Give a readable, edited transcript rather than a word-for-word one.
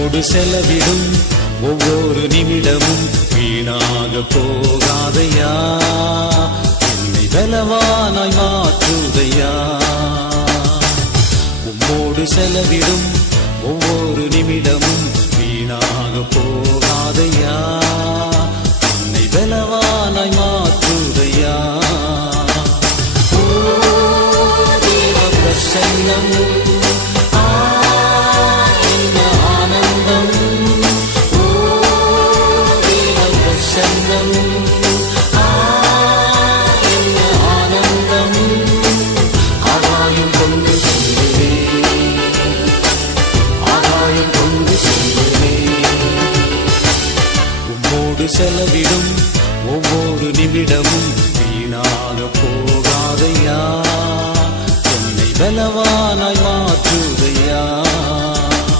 உம்மோடு செலவிடும் ஒவ்வொரு நிமிடமும் வீணாக போகாதையா, என்னை பலவானாய் மாற்றுதையா. உம்மோடு செலவிடும் ஒவ்வொரு நிமிடமும் வீணாக போகாதையா, என்னை பலவானாய் மாற்றுதையா. ஓ தேவ பிரசன்னம், என்ன ஆனந்தம். ஓ தேவ பிரசன்னம், என்ன ஆனந்தம். ஆகாயம் கொண்டு செல்லுவே, ஆகாயம் கொண்டு செல்லுவே. உம்மோடு செலவிடும் ஒவ்வொரு நிமிடமும் வீணாக போகாதையா, என்னை பலவானாய்